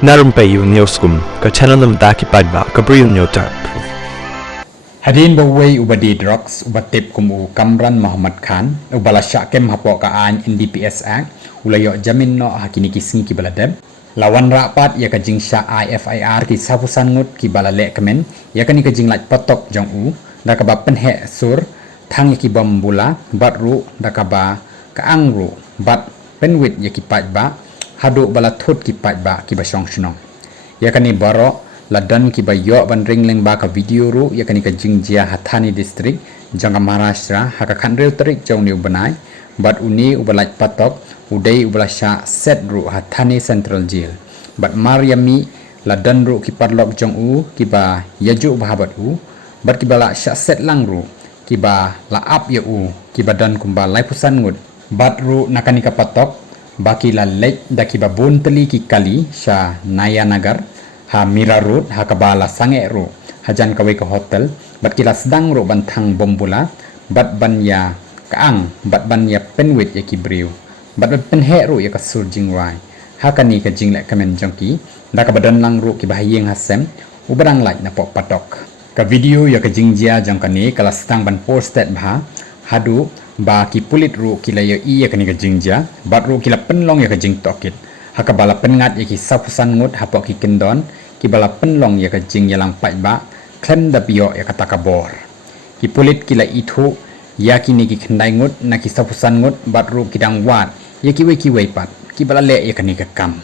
Narum payu nioskum, ka chananam daki padba, ka briu nyotarp. Hadin bawai ubadi drugs ubatip kumu Kamran Muhammad Khan ubala syakem hapok ka an NDPS Act ulayo jamin no hakini kisngi ki baladeb lawan rapat ya kajing sya IFIR ki safusan ngut ki balale kemen ya kani kajing laj potok jong u da ka ba penhe sur thang ki bom bula bat ru da ka ba ka angru bat penwit ya ki pajba hadu bala thut ki pajba ki ba shong shnong ya kani baro ladan ki ba yo ban ringleng ba ka video ru ya kani ka jingjia Hathani district janga Maharashtra haka khandreu tarik jong niu banai bat uni ubalaj patok udai ubalasha set ru Hathani central jail bat Mariami ladan ru ki padlok jong u ki ba yaju bahabat u bat ki bala sha set lang ru ki ba la up ya u ki badan kumba lai pusan ngut bat ru nakani ka patok baki la lek da ki ba bonteli ki kali sha Naya Nagar ha Mira Road ha kabala sange ru hajan kawe ke hotel bat kila sedang ru bantang bombula bat ban ya kaang bat ban ya penwit ya kibriu bat penhe ru ya kasur jingwai ha kani ka jingle kamen jongki da ka badan lang ru ki bahayeng hasem ubarang laj na pok patok ka video ya ka jingjia jongkani kala sedang ban posted bha hadu ba ki pulit ru kila ya i ya kani ka jingjia bat ru kila penlong ya ka jing tokit hakabala pengat ya ki sapusan ngut hapok ki kendon ki bala penlong ya ka jing yalang pajba klem da bio ya kata kabor ki pulit kila ithu ya kini ki khendai ngut na ki sapusan ngut bat ru kidang wat ya ki we pat ki bala le ya kani ka kam